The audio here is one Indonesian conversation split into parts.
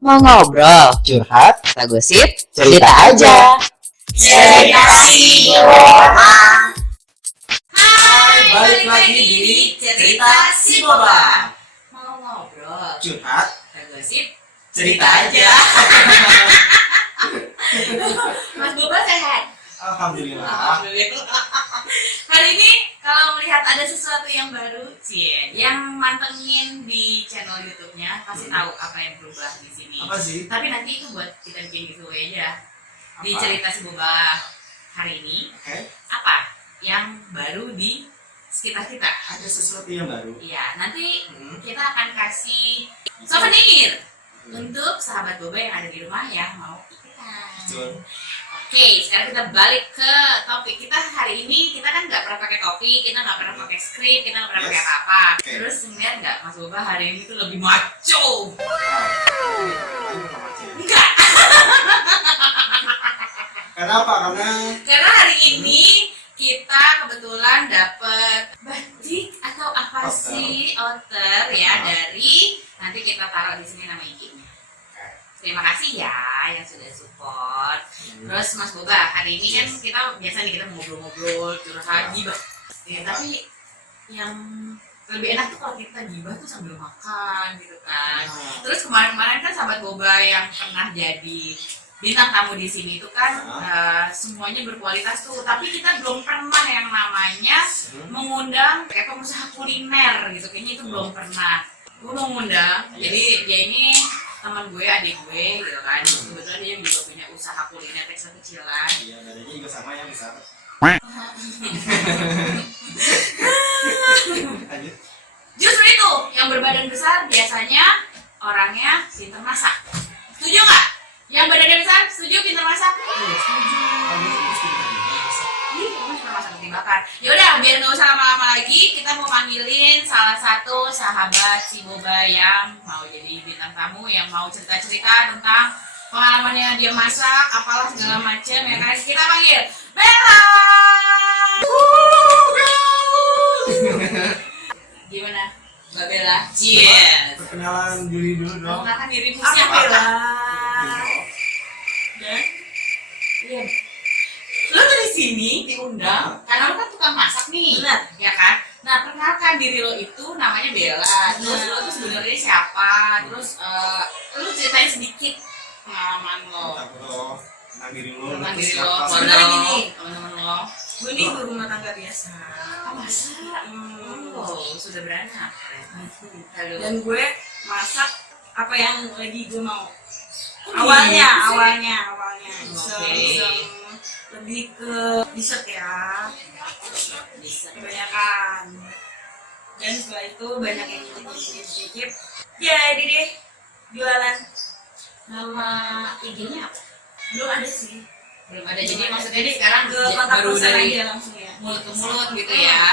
Mau ngobrol, curhat, kita gosip, cerita aja. Cerita si Boba. Hai, balik lagi di Cerita si Boba. mau ngobrol, Curhat, kita gosip. cerita aja. Mas Boba sehat? Alhamdulillah. Hari ini kalau melihat ada sesuatu yang baru, yang mantengin di channel YouTube-nya pasti tahu apa yang berubah di sini. Apa sih? Tapi nanti itu buat kita bikin giveaway aja. Di Apa? cerita si Boba hari ini, Oke. apa yang baru di sekitar kita? Ada sesuatu yang baru. Iya, nanti Hmm. kita akan kasih souvenir untuk sahabat Boba yang ada di rumah yang mau ikutan. Betul. Oke, sekarang kita balik ke topik kita hari ini. Kita kan nggak pernah pakai topik, kita nggak pernah pakai skrip, kita nggak pernah pakai Yes. apa-apa. Oke. Terus ngeliat nggak Mas Boba hari ini tuh lebih maco? Enggak, Kenapa? karena hari ini kita kebetulan dapet batik atau apa Outer. sih outer ya Nah. dari nanti kita taruh di sini nama IG-nya. Terima kasih ya yang sudah support. Terus Mas Boba, hari ini kan kita biasa nih kita ngobrol-ngobrol, curhat, gibah. Ya, tapi yang lebih enak tuh kalau kita gibah tuh sambil makan gitu kan. Terus kemarin-kemarin kan sahabat Boba yang pernah jadi bintang tamu di sini itu kan semuanya berkualitas tuh. Tapi kita belum pernah yang namanya mengundang kayak pengusaha kuliner gitu. Kayaknya itu belum pernah. Gue mau ngundang. Jadi dia ini teman gue, adik gue gitu kan. Kebetulan dia juga punya usaha kuliner kecil-kecilan. Iya, badannya juga sama ya, besar. Lanjut. Justru itu yang berbadan besar biasanya orangnya pintar masak. Setuju nggak? Yang badannya besar setuju pintar masak? Setuju. Ih, kamu cuma masak roti bakar. Ya udah, biar nggak usah lama-lama lagi, kita mau panggilin salah satu sahabat si Boba yang mau jadi bintang tamu, yang mau cerita-cerita tentang pengalamannya dia masak, apalah segala macam ya kan. Kita panggil Bella. Gimana, Mbak Bella? Cheers. Perkenalan diri dulu dong. Mengenalkan dirimu Aku siapa? Bella. Dan iya. Lo tuh di sini diundang karena lo kan tukang masak nih, Benar. ya kan? Nah, perkenalkan diri lo itu namanya Bella. Terus lo tuh sebenarnya siapa? Terus lo ceritain sedikit pengalaman lo. Aku dong. Kenal diri lu. Tentang terus diri lo, siapa? Sebenarnya gini. teman-teman lo. Gue nih ibu rumah tangga biasa. Masa? Oh, sudah beranak. Halo. Dan gue masak apa yang lagi gue mau. Oh, Awalnya, gitu sih? awalnya. Oke. Lebih ke dessert ya. Bisa. Kebanyakan. Dan setelah itu banyak yang nyicip. Jadi deh jualan. Nama IG-nya apa? Belum ada sih. Belum ada. Jadi maksudnya nih sekarang Ke kontak baru person dari aja langsung ya. mulut ke mulut gitu ya.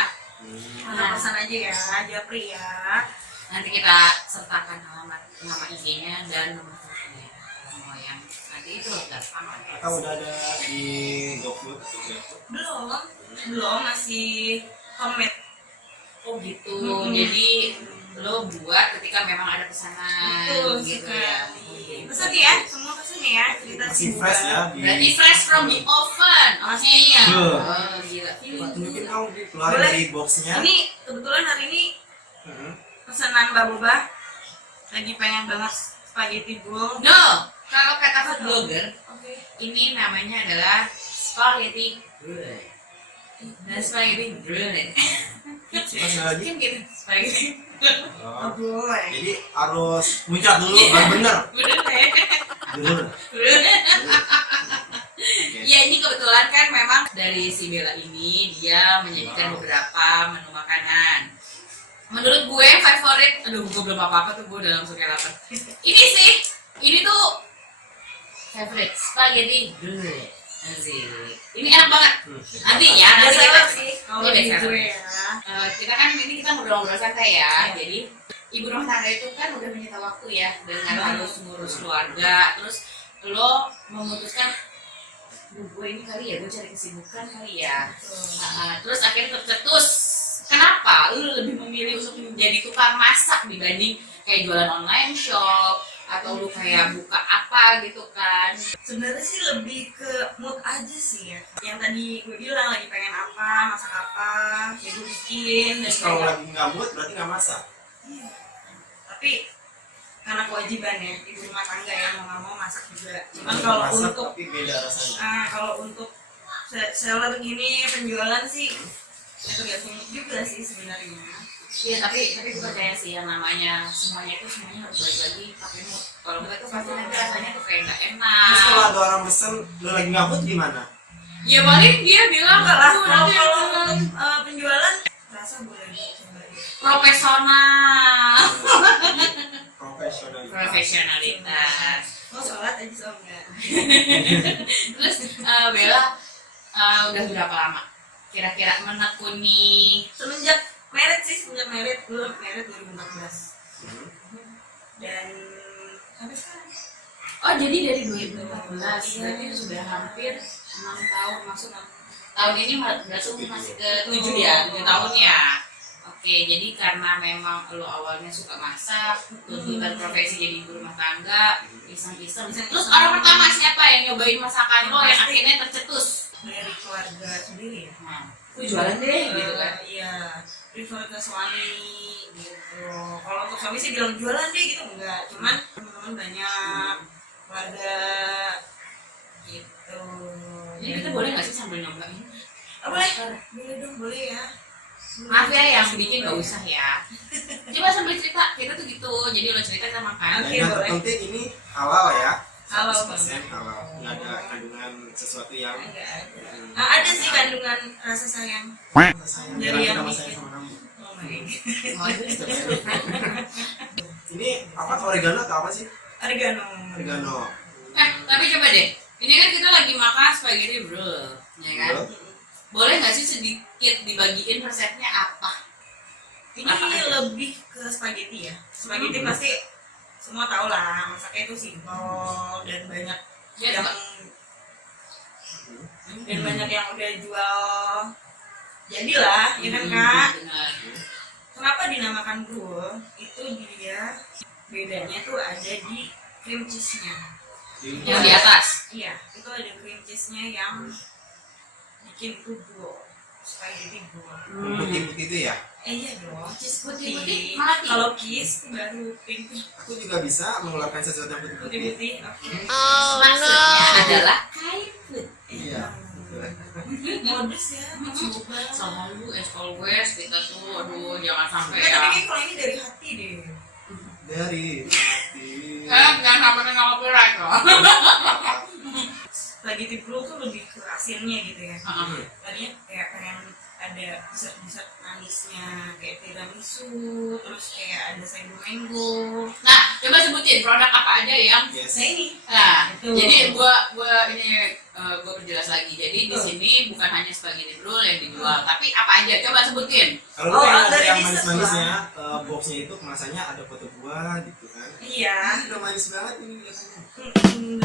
Kontak person aja ya, Japri ya. Nanti kita sertakan alamat nama IG-nya dan nomor teleponnya. Kalau mau yang nanti itu gampang lah. Atau udah ada di GoFood atau GoFood? Belum masih homemade. Oh gitu. Jadi lo buat ketika memang ada pesanan Betul gitu sekali. ya. Pesan ya, semua pesan ya, cerita Masih si fresh Boba. ya Berarti fresh from the oven. Maksudnya. Betul. Oh gila. Coba tunjukin dong, keluar Boleh. dari boxnya. Ini kebetulan hari ini Hmm. pesanan Mbak Boba lagi pengen banget spaghetti bowl. No, kalau kata food blogger, Oke. ini namanya adalah spaghetti brulee. Dan spaghetti brulee. Terus lagi. Mungkin gitu, spaghetti. Oh. Boleh. Jadi harus muncrat dulu, baru bener. Brulee. Bener. Brulee. Oke. Ya ini kebetulan kan memang dari si Bella ini dia menyajikan Wow. beberapa menu makanan. Menurut gue favorit, aduh gue belum apa-apa tuh gue udah langsung kayak lapar. Ini sih, ini tuh favorite spaghetti brulee. Asik. Ini enak banget. Nanti ya, nanti Biasa kita sih kalau Iya, di biasa. gue ya. Kita kan ini kita ngobrol-ngobrol santai ya. Jadi ibu rumah tangga itu kan udah menyita waktu ya dengan harus ngurus keluarga. Terus lo memutuskan, gue ini kali ya gue cari kesibukan kali ya. Terus akhirnya tercetus Kenapa lu lebih memilih untuk menjadi tukang masak dibanding kayak jualan online shop atau lu kayak buka apa gitu kan? Sebenarnya sih lebih ke mood aja sih ya. Yang tadi gue bilang lagi pengen apa, masak apa, ya gue bikin. Dan Terus kalau kayak- lagi nggak mood berarti nggak masak. Iya. Tapi karena kewajiban ya ibu rumah tangga yang mau nggak mau masak juga. Cuman kalau Masak, untuk tapi beda rasanya. kalau untuk seller gini penjualan sih itu tergantung juga sih sebenarnya. Iya tapi gue percaya sih yang namanya semuanya harus balik lagi pakai mood. Kalau enggak tuh pasti nanti rasanya tuh kayak nggak Terus kalau enak. ada orang pesen lo lagi nggak mood gimana? Ya paling dia bilang Enggak lah, "Aduh, kalau nanti kalau aku untuk penjualan rasa boleh coba ya. profesional." Profesional. Profesionalitas. Mau sholat aja soalnya. Terus Bella udah berapa lama kira-kira menekuni? Semenjak merit gue merit 2014 dan sampai sekarang. Oh jadi dari 2014 berarti sudah hampir 6 tahun, masuk tahun ini berarti masih ke 7 ya, 7 tahun ya. Oke, jadi karena memang lo awalnya suka masak, tuntutan profesi jadi ibu rumah tangga, iseng-iseng. Terus orang pertama siapa yang nyobain masakan lo yang akhirnya tercetus? Dari keluarga sendiri ya. Nah, lu jualan deh gitu kan? Iya, prefer ke suami gitu. Kalau untuk suami sih bilang jualan deh gitu enggak, cuman teman-teman banyak keluarga gitu. Jadi kita boleh nggak sih sambil nyobain? Boleh dong, boleh ya. Maaf ya yang bikin nggak usah ya. Coba sambil cerita, kita tuh gitu. Jadi lo cerita kita makan. Oke, Dan yang boleh. terpenting ini halal ya. Halal 100% halal. Nggak ada kandungan sesuatu yang Enggak ada. Ada sih kandungan rasa sayang. sayang. Dari Kita yang sama sayang bikin. sama kamu. Oh my god. Mau itu? Ini apa oregano atau apa sih? Oregano. Oregano. Tapi coba deh. Ini kan kita lagi makan spaghetti bro, ya kan? Bro. Boleh nggak sih sedikit dibagiin resepnya apa? Ini Apa aja? lebih ke spaghetti ya. Spaghetti pasti semua tahu lah, masaknya itu simpel dan banyak Ya, yang coba. dan banyak yang udah jual jadilah, ya kan kak? Benar. Kenapa dinamakan brul? Itu dia bedanya tuh ada di cream cheese-nya. Yang di atas. Iya, itu ada cream cheese-nya yang bikin itu brul, spaghetti brul. Putih-putih itu ya. Iya dong, cheese putih. Putih-putih mati. Kalau kiss baru pink Aku juga bisa mengeluarkan sesuatu yang putih-putih. putih-putih. Oke. Maksudnya adalah kain putih. Iya. Modus ya, coba. Sama lu always kita tuh, aduh jangan sampai Tapi ya. kayak kalau ini dari hati deh. Dari hati. Jangan sampai kena copyright loh. Spaghetti brul tuh lebih ke asinnya gitu ya. Heeh. Tadinya kayak pengen ada dessert manisnya kayak tiramisu, terus kayak ada sagu mango. Nah, coba sebutin produk apa aja yang Yes. Nah ini Nah, Betul. jadi gua perjelas lagi. Jadi di sini bukan hanya spaghetti roll yang dijual, tapi apa aja? Coba sebutin. Kalau lu Oh, pengen ada dari yang dessert manis-manisnya, boxnya itu kemasannya ada foto buah gitu kan. iya. Udah manis banget ini kelihatannya.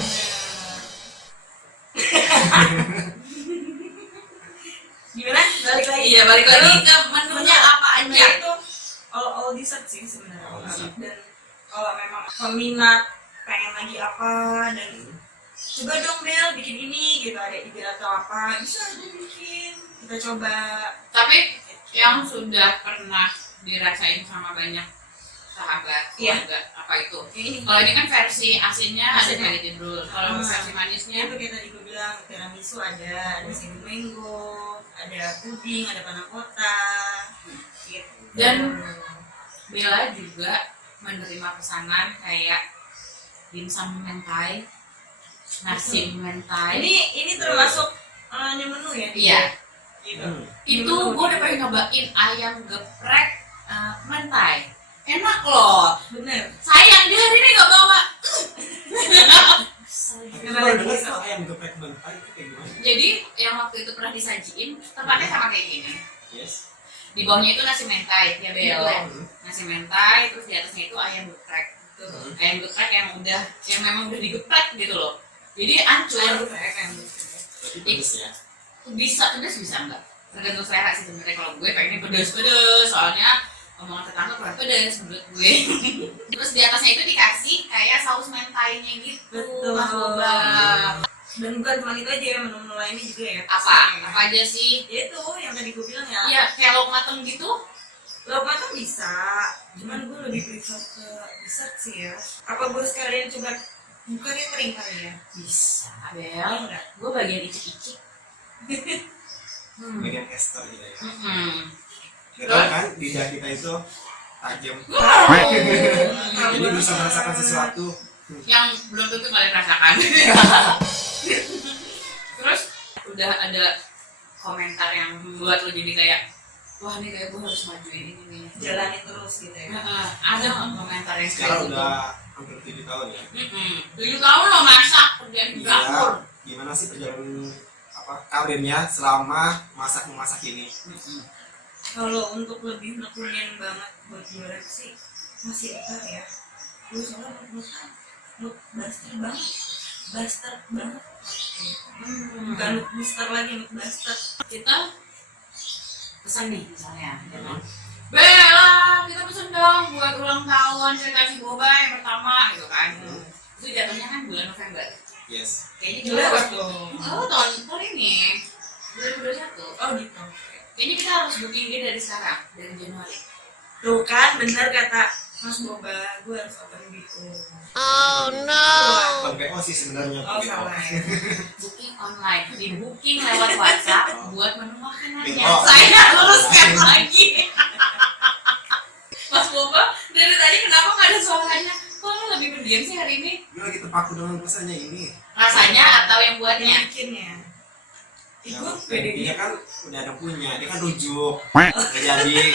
Gimana? Balik lagi. Iya, balik lagi ke menunya apa aja. Nah, itu all dessert sih sebenarnya. All All dessert. dessert. Dan kalau memang peminat pengen lagi apa dan coba dong Bel bikin ini gitu, ada ide atau apa bisa aja bikin, kita coba. Tapi yang sudah pernah dirasain sama banyak sahabat, Iya. keluarga, apa itu? Ini Kalau ini kan versi asinnya ada Asinnya. spaghetti roll. Kalau Hmm. versi manisnya itu kayak tadi gue bilang tiramisu ada sagu mango, ada puding, ada panna cotta gitu. Dan Bella juga menerima pesanan kayak dimsum mentai, nasi mentai. ini termasuk menu ya? Iya. Gitu. Itu gue udah pernah nyobain ayam geprek mentai. Enak loh. Bener. Sayang dia hari ini nggak bawa. Tapi kalau dengar kalau ayam geprek mentai itu kayak gimana? Jadi yang waktu itu pernah disajiin tempatnya sama kayak gini. Yes. Di bawahnya itu nasi mentai, ya Bel. Nasi mentai, terus di atasnya itu ayam geprek. Ayam geprek yang memang udah digeprek gitu loh. Jadi Ayam hancur. geprek kan. Tapi pedes ya. Bisa pedes bisa enggak? tergantung selera sih sebenarnya. Kalau gue pengennya pedes-pedes, soalnya omongan tetangga kurang pedes menurut gue. Terus di atasnya itu dikasih kayak saus mentainya gitu. Betul. Mas Boba. Dan bukan cuma itu aja ya, menu-menu lainnya juga ya. Apa aja sih? Ya itu yang tadi gue bilang ya. Iya, kayak lauk mateng gitu. Lauk matang bisa, cuman gue lebih prefer ke dessert sih ya. Apa gue sekalian coba buka catering kali ya? Bisa, Bel. Enggak. Gue bagian icik-icik. Bagian Esther gitu ya. Hmm. Gak tau kan lidah kita itu tajam. Jadi bisa merasakan sesuatu. Yang belum tentu kalian rasakan. Terus udah ada komentar yang membuat lo jadi kayak, wah nih kayak gue harus majuin ini nih. Jalanin terus gitu ya. Ada nggak komentar yang kayak Sekarang gitu? udah hampir 7 tahun ya. 7 tahun lo masak kerjaan di dapur. Gimana sih perjalanan karirnya selama memasak ini? Kalau untuk lebih nekunin banget buat jualan sih masih etar ya. Gue soalnya mood buster banget. Bukan mood booster lagi, mood buster. Kita pesan nih misalnya, Bella, kita pesen dong buat ulang tahun cerita si Boba yang pertama gitu kan. Itu jatuhnya kan bulan November. Yes. Kayaknya Jelas juga dong. tahun ini 2021. Oh gitu. Kayaknya kita harus booking dia dari sekarang, dari Januari. Tuh kan bener kata Mas Boba, gue harus open BO. Bukan PO sih sebenarnya. Oh salah ya. Booking online, di booking lewat WhatsApp buat menu makanannya. Oh. Saya luruskan lagi. Mas Boba, dari tadi kenapa nggak ada suaranya? Kok lo lebih pendiam sih hari ini? Gue lagi terpaku dengan pesannya ini. Rasanya atau yang Yang buatnya? bikinnya. Yang Ikut pede dia kan udah ada punya, dia kan rujuk. Gak jadi.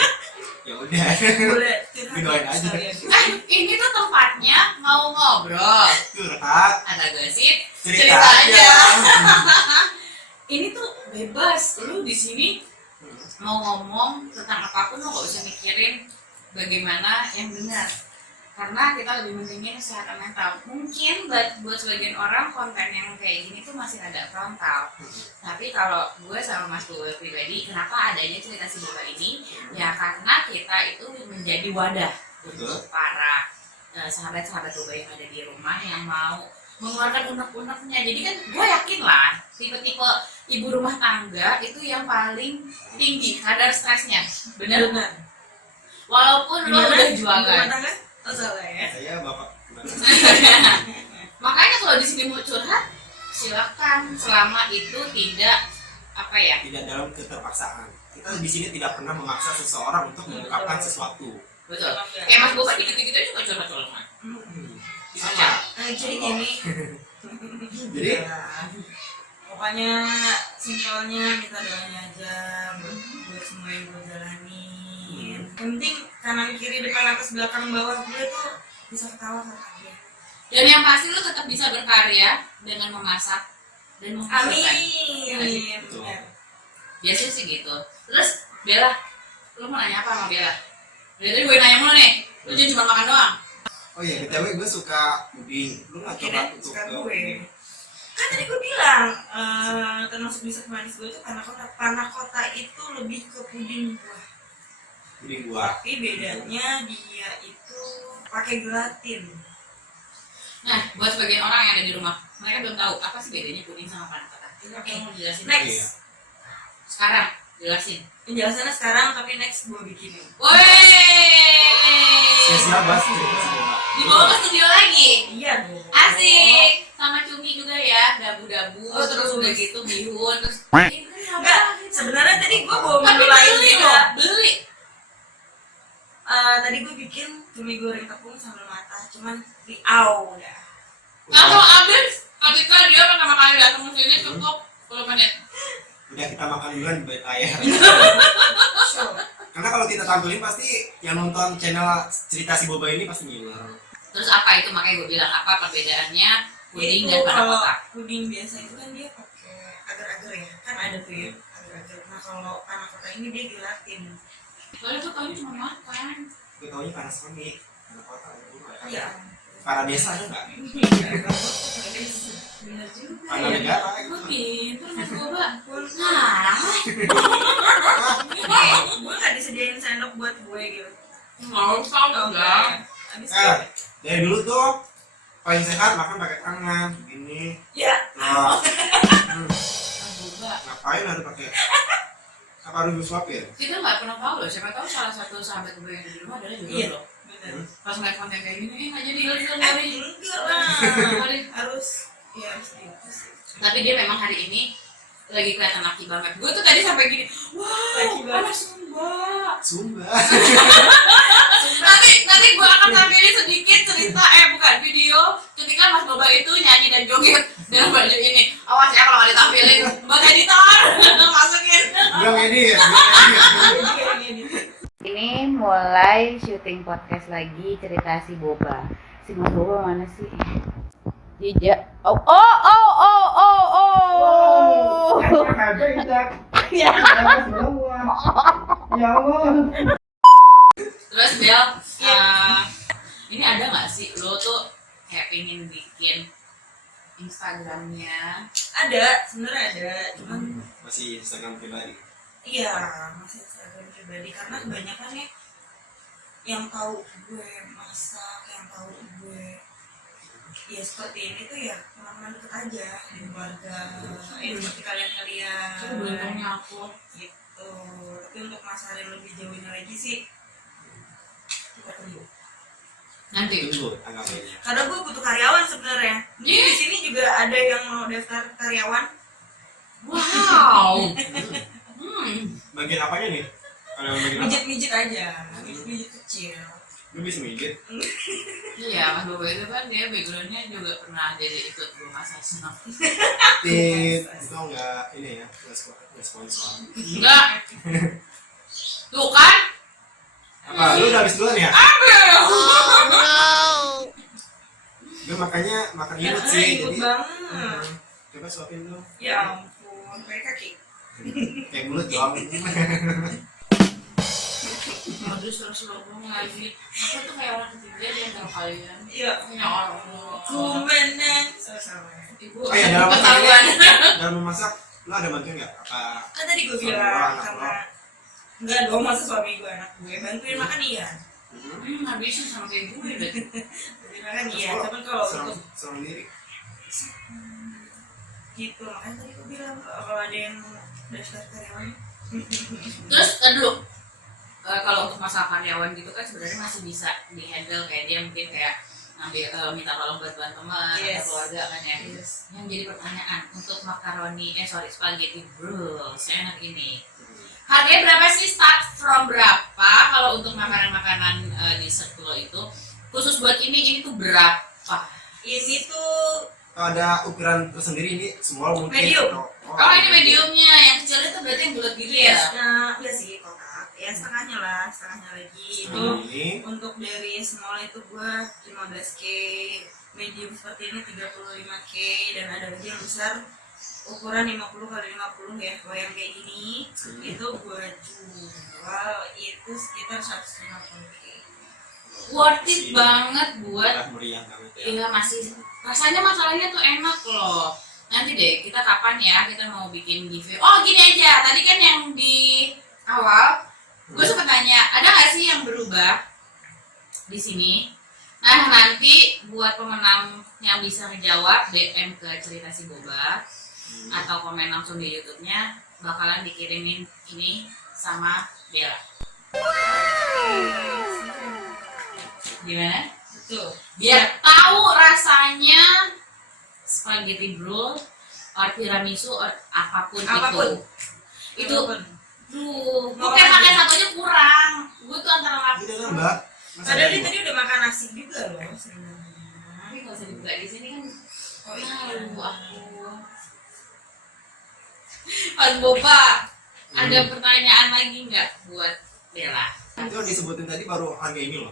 Ya udah. boleh Doain aja. sekalian. Ini tuh tempatnya mau ngobrol, Curhat. ada gosip, Cerita aja. Ini tuh bebas, lu di sini mau ngomong tentang apapun lo nggak usah mikirin bagaimana yang benar, karena kita lebih pentingin kesehatan mental. Mungkin buat sebagian orang konten yang kayak gini tuh masih ada frontal, tapi kalau gue sama Mas Boba pribadi, kenapa adanya cerita si Boba ini ya karena kita itu menjadi wadah untuk para sahabat-sahabat Boba yang ada di rumah yang mau mengeluarkan unek-uneknya. Jadi kan gue yakin lah tipe-tipe ibu rumah tangga itu yang paling tinggi kadar stresnya, bener? Walaupun lo udah jualan. Oh salah ya. Saya bapak gimana? Makanya kalau di sini mau curhat, silakan selama itu tidak apa ya? Tidak dalam keterpaksaan. Kita di sini tidak pernah memaksa seseorang untuk mengungkapkan sesuatu. Betul. Kayak Mas Boba dikit-dikit aja juga curhat-curhat. Sama. Jadi gini. Jadi Pokoknya simpelnya minta doanya aja buat semua yang gue jalanin. Yang penting kanan kiri depan atas belakang bawah gue tuh bisa ketawa sama dia. Dan yang pasti lo tetap bisa berkarya dengan memasak dan menghasilkan. Amin. Betul. Biasanya sih gitu. Terus Bella, lo mau nanya apa sama Bella? Dari tadi gue nanya mulu nih, lo jangan cuma makan doang. oh iya, BTW gue suka puding. Lu nggak coba Kira untuk suka ke gue. puding? Kan tadi gue bilang termasuk dessert manis gue tuh panah kota itu lebih ke puding buah. Puding buah. Tapi bedanya dia itu pakai gelatin. Nah, buat sebagian orang yang ada di rumah, mereka belum tahu apa sih bedanya puding sama panah kota. Oke. Mau jelasin? Next. Iya. Sekarang jelasin. Penjelasannya sekarang tapi next gue bikinin. Woi. Spesial banget sih, Mbak. Dibawa ke studio lagi. Iya dong. Asik. Sama cumi juga ya, dabu-dabu. Oh, terus terus. udah gitu bihun terus. Enggak, sebenarnya tadi gue bawa Tapi menu lain beli juga. loh, beli. Tadi gue bikin cumi goreng tepung sambal mata, cuman di udah. Kalau habis, ketika dia pertama kali datang ke sini cukup 10 menit. Udah kita makan duluan di balik layar. Show. Karena kalau kita tampilin pasti yang nonton channel cerita si Boba ini pasti ngiler. Terus apa itu, makanya gue bilang apa perbedaannya puding Itu dan panah kalau kota? puding biasa itu kan dia pakai agar-agar ya, kan ada tuh ya agar-agar. Nah kalau panah kota ini dia gelatin. Soalnya tuh kami cuma makan. Gue taunya panas panik. Karena kota ada bunga. Iya. Para desa ada nggak? Bener juga. Para negara. Gue pinter Mas Boba. Gue nggak disediain sendok buat gue gitu. Nggak usah udah. Abis Dari dulu tuh paling sehat makan pakai tangan begini. ya. Nah, Mas Boba. ngapain harus pakai? Apa harus disuapin? Kita nggak pernah tahu loh. Siapa tahu salah satu sahabat gue yang di rumah adalah juga Iya. loh. Bener. Pas ngeliat konten kayak gini, nggak jadi ilfil kali. Enggak lah. Kali. Harus ya harus gitu sih. Tapi dia memang hari ini lagi kelihatan laki banget. Gue tuh tadi sampai gini, Laki wow, banget. anak Sumba. Sumba. Nanti gue akan tampilin sedikit cerita, bukan video, ketika Mas Boba itu nyanyi dan joget dengan baju ini. Awas ya kalau nggak ditampilin, buat editor, masukin. Bilang edit. Ini mulai syuting podcast lagi cerita si Boba. Si Mas Boba mana sih? Jejak. Oh. Ada Idak. Ya. Semua. Ya Allah. Terus Bel, ini ada nggak sih lo tuh kayak pengen bikin Instagramnya? Ada, sebenarnya ada, cuman Masih Instagram pribadi. iya masih Instagram pribadi karena kebanyakan ya yang tahu gue masak, yang tahu gue ya seperti ini tuh ya teman-teman deket aja di keluarga, seperti kalian-kalian Beruntungnya aku. gitu. Tapi untuk masalah yang lebih jauhnya lagi sih kita tunggu. Nanti. Tunggu tanggal mainnya. Karena gue butuh karyawan sebenarnya. Di Ih, sini juga ada yang mau daftar karyawan. wow. Bagian apanya nih? Kalau yang bagian apa? Mijit-mijit aja, mijit-mijit kecil. Lu bisa mijit? Iya, Mas Boba itu kan dia backgroundnya juga pernah jadi ikut rumah senang. Itu enggak ini ya, enggak sponsor. Enggak. Tuh kan? Apa? Lu udah habis duluan ya? Ambil. Gue makanya makan Ya, imut sih. ikut Jadi banget. coba suapin dulu. Ya ampun, kayak kaki. Kayak mulut doang. Aduh, terus ngomong lagi. Aku tuh kayak orang ketiga di antara kalian. Iya. Punya orang tua. Kumenan. Sama-sama. Ibu. Oh iya, dalam masak ketahuan. dalam memasak lu ada bantuin nggak? Apa? Kan tadi gue Suami lo, bilang anak karena enggak dong masa suami gue anak gue bantuin makan iya. Nggak bisa sama kayak gue deh. Bantuin makan iya. Cuman kalau untuk serang diri. gitu makanya tadi gue bilang kalau ada yang daftar karyawan. Terus dulu kalau untuk masalah karyawan gitu kan sebenarnya masih bisa dihandle, kayak dia mungkin kayak ngambil minta tolong bantuan teman atau Yes. keluarga kan ya. Yes. Yang jadi pertanyaan untuk makaroni spaghetti bros enak ini. Harganya berapa sih, start from berapa kalau untuk makanan-makanan dessert lo itu? Khusus buat ini tuh berapa? Ini tuh Kalau ada ukuran tersendiri ini semua mungkin. Medium. Oh ini mediumnya, yang kecilnya tuh berarti yang bulat gitu ya? enggak sih kotak. Ya setengahnya lagi. Itu Ini untuk dari small itu gue 15K, medium seperti ini 35K, dan ada lagi yang besar ukuran 50x50 ya. Kalau yang kayak gini itu gue jual itu sekitar 150K. Worth it banget buat udah meriah banget ya. iya masih rasanya masalahnya tuh enak loh. Nanti deh kita kapan ya kita mau bikin giveaway. Oh gini aja, tadi kan yang di awal gue sempat tanya ada nggak sih yang berubah di sini. Nah nanti buat pemenang yang bisa ngejawab DM ke cerita si Boba atau komen langsung di YouTube-nya bakalan dikirimin ini sama Bella. Gimana? Tuh. Biar tahu rasanya spaghetti roll or tiramisu or apapun. Itu tuh Mau mungkin aja. makan satunya kurang. Gue tuh antara makan Udah lah mbak. Masa Padahal ada dia tadi udah makan nasi juga loh sebenarnya. tapi nggak usah dibuka di sini kan. Oh Malu aku. Mas Boba, ada pertanyaan lagi nggak buat Bella? Itu yang disebutin tadi baru harga ini loh.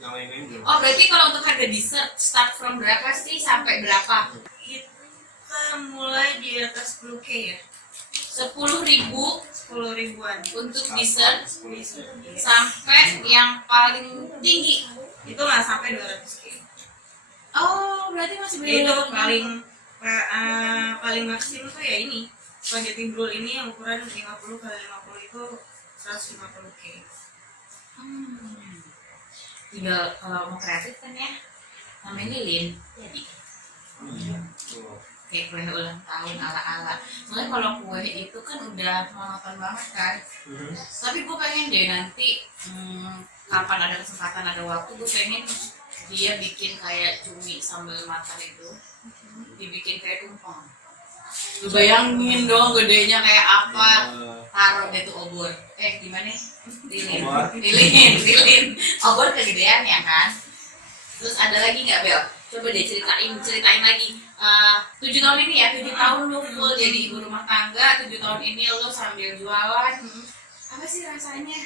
Yang lain-lain belum. Oh berarti kalau untuk harga dessert start from berapa sih sampai berapa? Kita mulai di atas 10K ya. 10.000 10 ribuan untuk dessert Bisa. sampai yang paling tinggi Itu nggak sampai 200K. Oh, berarti masih Ya, itu belum paling maksimum tuh ya ini spaghetti roll ini yang ukuran 50 kali 50 itu 150 k. Tinggal kalau mau kreatif kan ya, namanya lilin jadi Iya. Tuh. kayak kue ulang tahun ala-ala. Soalnya kalau kue itu kan udah monoton banget kan. Tapi gue pengen deh nanti kapan ada kesempatan ada waktu gue pengen dia bikin kayak cumi sambal matang itu dibikin kayak tumpeng. Lu bayangin dong gedenya kayak apa, taruh deh tuh obor. Gimana? Lilin. Obor. Lilin. Obor kegedean ya kan. Terus ada lagi nggak Bel? Coba deh ceritain lagi. 7 tahun ini ya, 7 tahun lu full jadi ibu rumah tangga, 7 tahun ini lu sambil jualan. Apa sih rasanya?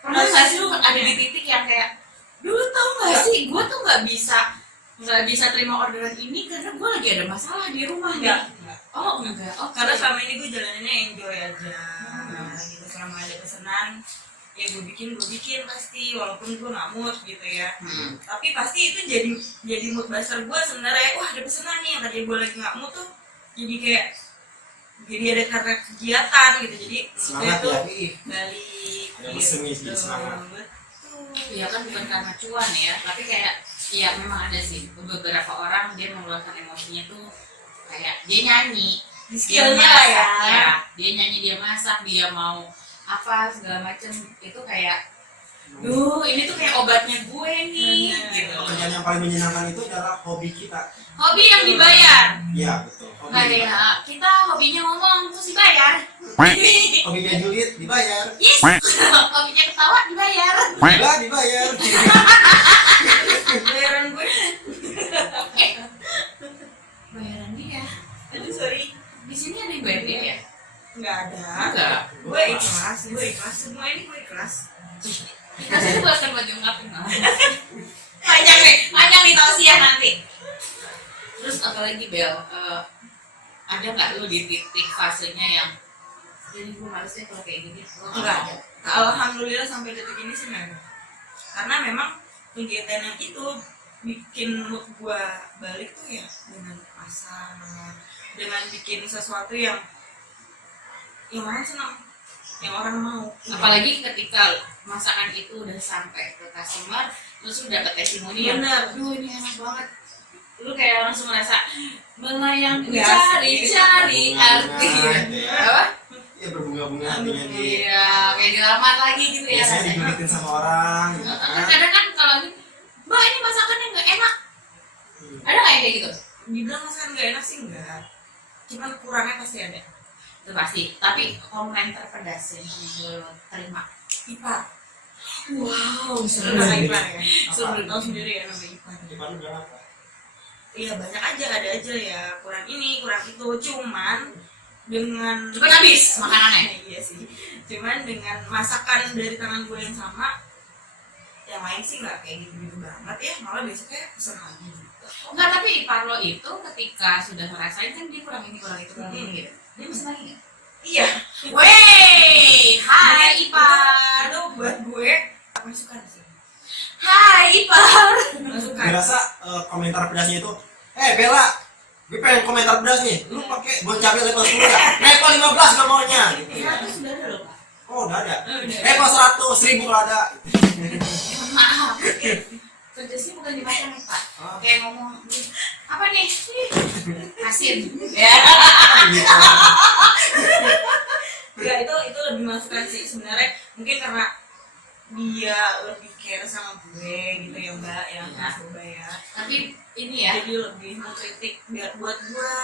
Pernah nggak sih lu ada di titik yang kayak, dulu tau nggak sih, gue tuh nggak bisa terima orderan ini karena gue lagi ada masalah di rumah nih. Enggak. Oh enggak. Oh Karena selama ini gue jalaninnya enjoy aja. Gitu, selama ada pesanan ya gue bikin pasti, walaupun gue nggak mood gitu ya. Tapi pasti itu jadi mood buster gue sebenarnya. Wah, ada pesanan nih yang tadi gue lagi nggak mood tuh jadi kayak ada karena kegiatan gitu. Jadi Semangat itu ya. balik Ada mesennya jadi semangat. Betul. iya kan bukan karena cuan ya, tapi kayak ya memang ada sih beberapa orang dia mengeluarkan emosinya tuh kayak dia nyanyi, dia Skillnya lah ya. masak, dia nyanyi, dia masak, dia mau apa segala macem itu kayak, duh ini tuh kayak obatnya gue nih. Bener. Gitu. Pekerjaan yang paling menyenangkan itu adalah hobi kita. Hobi yang dibayar. Iya betul. Hobi Kayak dibayar. kita hobinya ngomong terus dibayar. Hobinya julid dibayar. Yes. Hobinya ketawa dibayar. Enggak dibayar. Bayaran gue. Bayaran dia. Aduh, sorry. Di sini ada yang bayar dia ya? Nggak ada. Enggak. Gue ikhlas. Semua ini gue ikhlas. Kasih buat kan baju ngapin. Panjang nih tausiah nanti. Terus apalagi Bel, ada nggak lu di titik fasenya yang jadi gue males deh kalau kayak gini? Enggak ada. Alhamdulillah sampai detik ini sih enggak ada. Karena memang kegiatan yang itu bikin mood gue balik tuh ya dengan pasar, dengan bikin sesuatu yang orang senang, yang orang mau. Apalagi ketika masakan itu udah sampai ke customer, terus udah dapet testimoni yang, Bener. aduh ini enak banget. Lu kayak langsung merasa melayang Iya, cari arti. ya. Apa? Ya berbunga-bunga hatinya di. Iya, kayak dilamar lagi gitu ya. Biasanya rasanya. dijulitin sama orang. Gitu Kan kan. kadang kan kalau ini, Mbak ini masakannya nggak enak. Ada nggak yang kayak gitu? Dibilang masakan nggak enak sih enggak. Cuman kurangnya pasti ada. Itu pasti. Tapi komen terpedas yang gue terima. Ipar. Wow, Nama Ipar ya. Apa? Sudah tahu sendiri ya nama Ipar. Depan lu bilang apa? Iya banyak aja, ada aja ya kurang ini kurang itu, cuman dengan Cepet habis makanannya. Iya sih, cuman dengan masakan dari tangan gue yang sama, yang lain sih nggak kayak gitu banget ya, malah besoknya pesen lagi gitu. Enggak, tapi ipar lo itu ketika sudah ngerasain kan dia kurang ini kurang itu kurang ini gitu. Dia pesen lagi nggak? Iya, Wey, hai Ipar. itu buat gue masukan sih, Hai Ipar. masukan. Gue rasa komentar pedasnya itu, Bella, gue pengen komentar pedas nih. Lu pakai bon cabai level 10 ya? Level 15 gak maunya. Gitu ya. Itu sudah ada loh Pak. Oh udah ada. Udah. Level 100 1000 kalau ada. Maaf. Kerja sih bukan dimakan nih Pak. Oh. Kayak ngomong apa nih? Asin. Ya. Enggak, itu lebih masukan sih sebenarnya, mungkin karena dia lebih care sama gue gitu ya Mbak, yang coba ya. Tapi ini ya. Jadi lebih mengkritik biar buat gue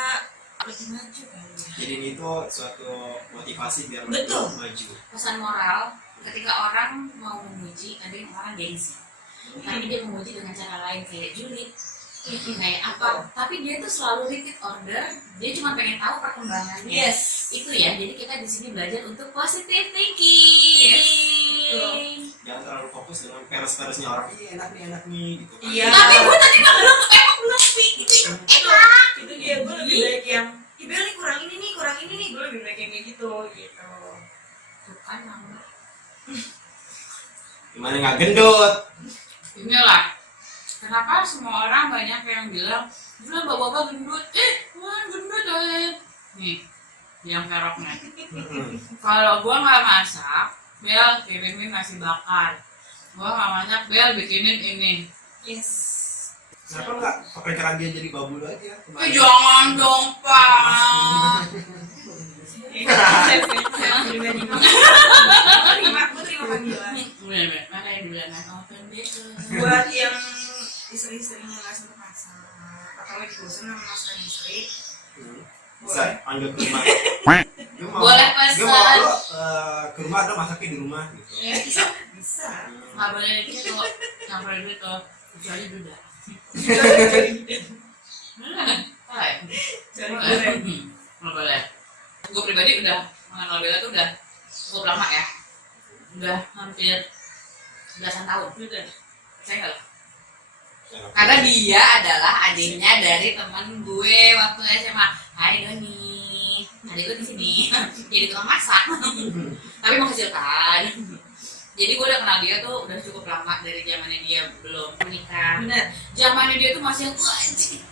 lebih maju kali ya. Jadi ini tuh suatu motivasi biar Betul. lu maju. Pesan moral ketika orang mau memuji, ada yang orang gengsi. Tapi dia memuji dengan cara lain kayak julid, kayak apa? Tapi dia tuh selalu repeat order. Dia cuma pengen tahu perkembangannya. Yes. Itu ya. Jadi kita di sini belajar untuk positive thinking. Yes, betul. Jangan terlalu fokus dengan peres-peresnya orang. Iya enak nih gitu kan. Iya. Tapi gue tadi emang belum itu enak. Itu dia, gue lebih baik yang Ibel nih kurang ini nih, gue lebih baik yang kayak gitu. Bukan mama. Gimana nggak gendut? Inilah kenapa semua orang banyak yang bilang bapak-bapak gendut, gendut nih yang keroknya. Kalau gua nggak masak, Bel kirimin nasi bakar. Gua nggak masak, Bel bikinin ini. Yes. Kenapa nggak pekerjaan dia jadi babu aja? Jangan dong Pak. Saya pribadi terima panggilan. Bener, makanya dibilang open biasa. Buat yang istri-istrinya nggak sempat masak atau lagi bosan sama masakan istri, Bisa panggil ke rumah. Boleh pesan. Gue mau lo ke rumah atau masaknya di rumah gitu. bisa. Nggak boleh gitu, nggak boleh gitu. Kecuali duda. Boleh. Jadi goreng. Nggak boleh. Gue pribadi udah mengenal Bella tuh udah cukup lama ya. Udah hampir belasan tahun. Saya nggak lah. Karena dia adalah adiknya dari teman gue waktu SMA. Hai Doni, adik gue di sini. Jadi tukang masak, tapi menghasilkan. Jadi gue udah kenal dia tuh udah cukup lama dari zamannya dia belum menikah. Benar. Zamannya dia tuh masih yang wah cik.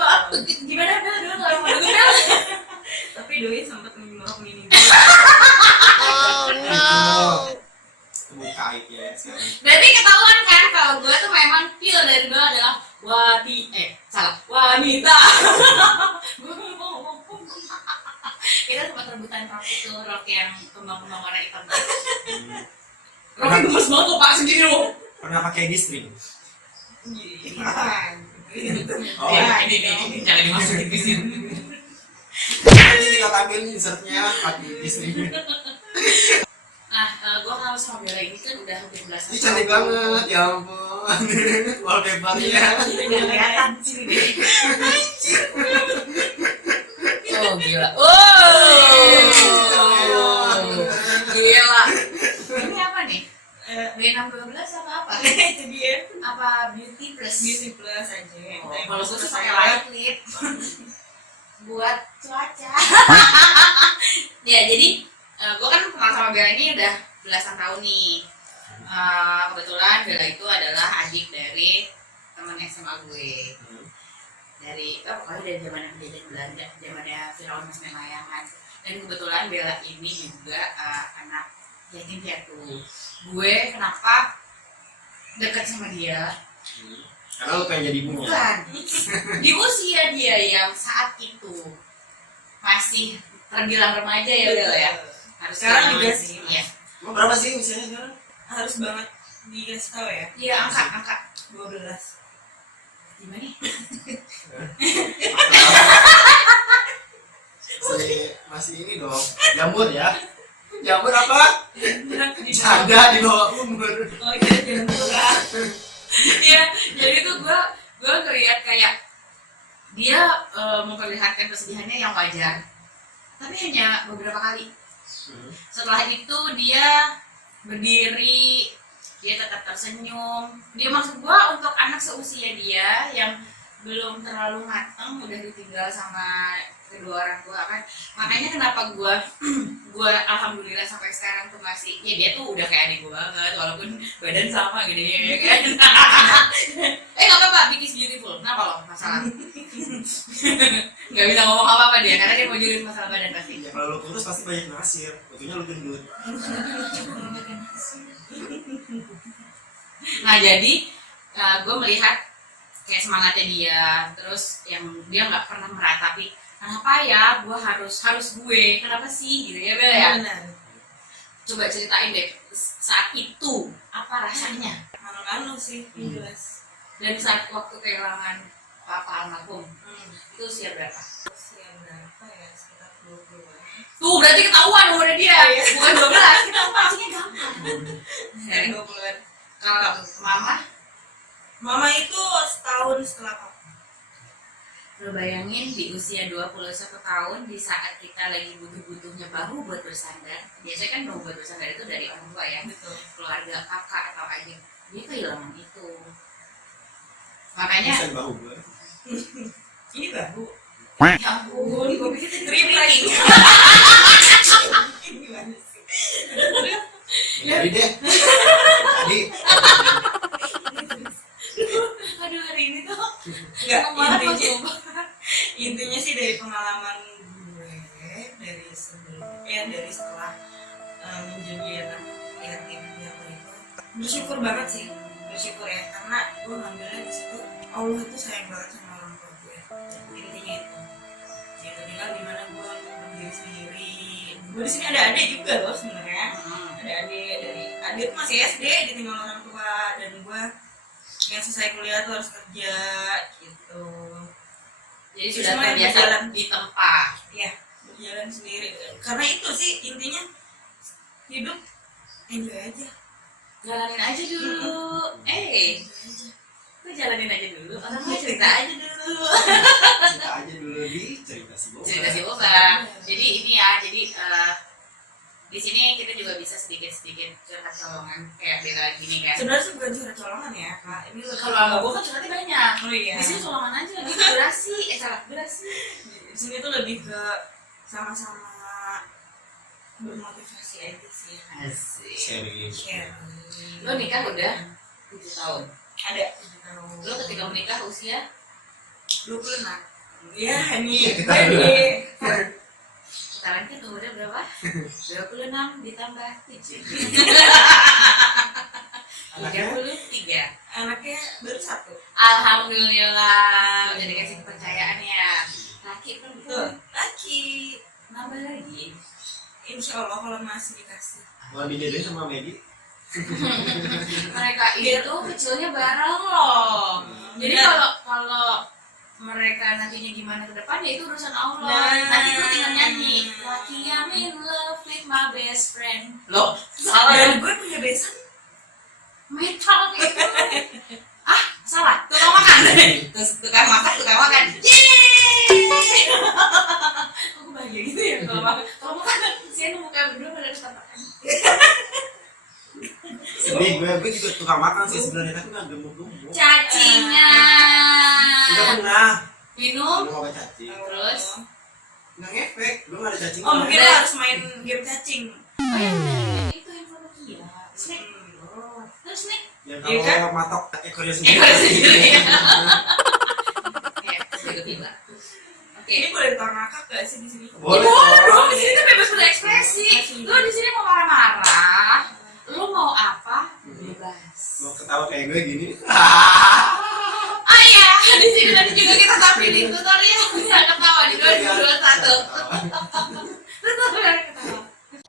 Ya, gimana dulu kalau mau dengar? Tapi doi sempat menyorok mini. Oh no. Buka aib ya sekarang. Berarti ketahuan kan kalau gue tuh memang pure dari dulu adalah wanita. Gue ngomong. Kita sempat rebutan rok itu, rok yang kembang-kembang warna hitam. Roknya gemes banget kok Pak sendiri loh. Pernah pakai distring? Oh ya ini jangan dimasukin ke sini. Ini kita tampil insertnya pakai distring. Nah, gue kenal sama Bella ini kan udah hampir belasan Ini cantik banget, ya ampun. Wallpapernya. Kelihatan sini deh. Oh gila. Gila. Ini apa nih? B612 apa? Itu dia. Apa Beauty Plus? Beauty Plus aja. Kalau gue tuh pakai light lip buat cuaca. Ya jadi gue kan kenal sama Bella ini udah belasan tahun nih. Kebetulan Bella itu adalah adik dari teman SMA gue. Dari pokoknya dari zaman penjajahan Belanda, zamannya Firaun masih main layangan. Dan kebetulan Bella ini juga anak yatim piatu. Gue kenapa dekat sama dia? Karena lu pengen jadi ibunya. Bukan. Di usia dia yang saat itu masih terbilang remaja ya Bella ya. Harus Sekarang juga bilang sih. Iya. Emang berapa sih usianya sekarang? Harus banget dikasih tahu ya. Iya angka 12. gimana nih? Masih ini dong. Jamur ya. Jamur apa? Janda di bawah umur. Oh iya, jangan murah. Iya, jadi tuh gue ngeliat kayak dia memperlihatkan kesedihannya yang wajar, tapi hanya beberapa kali. Setelah itu dia berdiri, dia tetap tersenyum. Dia maksud gue untuk anak seusia dia yang belum terlalu matang udah ditinggal sama kedua orang tua kan. Makanya kenapa gue alhamdulillah sampai sekarang tuh masih ya dia tuh udah kayak adik gue banget walaupun badan sama gitu ya kan. Nggak apa-apa, Big is beautiful. Kenapa lo masalah? Nggak bisa ngomong apa-apa dia karena dia mau jurin masalah badan pasti. Ya kalau lu kurus pasti banyak nasir. Tentunya lu gendut. Nah jadi gue melihat kayak semangatnya dia, terus yang dia nggak pernah meratapi kenapa ya gue harus gue, kenapa sih gitu ya Bel ya. Benar. Coba ceritain deh saat itu apa rasanya Malu-malu sih, jelas. dan saat waktu kehilangan papa almarhum itu usia berapa? Usia berapa ya? Sekitar 20-an. Tuh berarti ketahuan umurnya dia, bukan 12, kita pastinya gampang. Dari 20-an. Kalau mama, Mama itu setahun setelah papa. lo bayangin di usia 21 tahun di saat kita lagi butuh-butuhnya bahu buat bersandar. Biasanya kan bahu buat bersandar itu dari orang tua ya, Betul. keluarga, kakak atau adik. Dia kehilangan itu. Makanya Bisa bahu gue. Ini bahu. ya ampun, gue pikir tadi Triplek. triplek. Gimana sih? Jadi deh. Jadi banget sih, bersyukur ya, karena gue ngambilnya di situ Allah itu sayang banget sama orang tua gue. Intinya itu tinggal gimana gue untuk berdiri sendiri. Gue di sini ada adik juga loh sebenarnya. Ada adik masih SD ditinggal orang tua, dan gue yang selesai kuliah tuh harus kerja gitu. Jadi sudah Semuanya terbiasa berjalan. di tempat. Ya, berjalan sendiri. Karena itu sih intinya, hidup enjoy aja. Jalanin aja dulu. Enjoy aja. Kok jalanin aja dulu? Orang mau cerita aja dulu. Cerita aja dulu di cerita si Boba. Cerita si Boba. Jadi ini ya, jadi di sini kita juga bisa sedikit-sedikit curhat colongan kayak beda gini kan. Sebenarnya sih bukan curhat colongan ya, Kak. Ini Kalau sama gue kan curhatnya banyak. Oh iya. Di sini colongan aja lagi durasi. Di sini tuh lebih ke sama-sama bermotivasi aja sih. Asik. Sharing. Lo nikah udah 7 tahun. Ada Lo ketika menikah usia 26. Ya, ini sekarang kan umurnya berapa? 26 ditambah 7. 33. anaknya baru 1. Alhamdulillah udah dikasih kepercayaan ya. Laki kan Tuh, laki. nambah lagi. Insya Allah kalau masih dikasih. Mau dijodohin sama Medi? Mereka itu kecilnya bareng loh. Jadi kalau mereka nantinya gimana ke depan ya itu urusan Allah. Nah. Nanti gue tinggal nyanyi Lucky I'm in love with my best friend. Loh, salah Dan dong. gue punya besan. Metal gitu. Ah, salah. Tukang makan. Terus tukang makan. Yeay. Aku bahagia gitu ya kalau makan. Kalau makan sian muka berdua pada tetap makan. Sedih gue juga tukang makan sih sebenarnya, tapi nggak gemuk-gemuk. Cacingan. Udah pernah Minum. minum obat cacing, Terus. nggak ngefek, lu nggak ada cacing. Oh, mungkin lo harus main game cacing. Oh iya, itu handphone Nokia. Snack. Terus snack. Ya Iya kan? kalau matok ekornya sendiri. Ekor sendiri. Ya, jago tiba. Oke. Ini boleh tukang ngakak gak sih di sini? Boleh Boleh dong. dong, di sini kan bebas berekspresi. Lo di sini mau marah-marah, lo mau apa? Bebas. Mau ketawa kayak gue gini. Oh iya, di sini tadi juga kita tampilin tutorial bisa ketawa di 2021. Tutorial ketawa.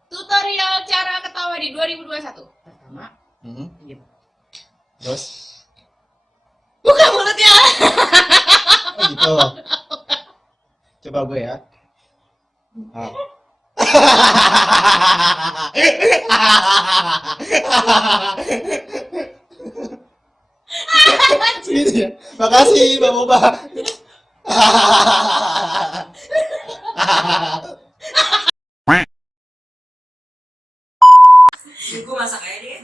Tutorial cara ketawa di 2021. Pertama, diam. Terus? Buka mulutnya. Oh gitu. Coba gue ya. Gitu ya. Makasih Mbak Boba. Gue masak aja deh.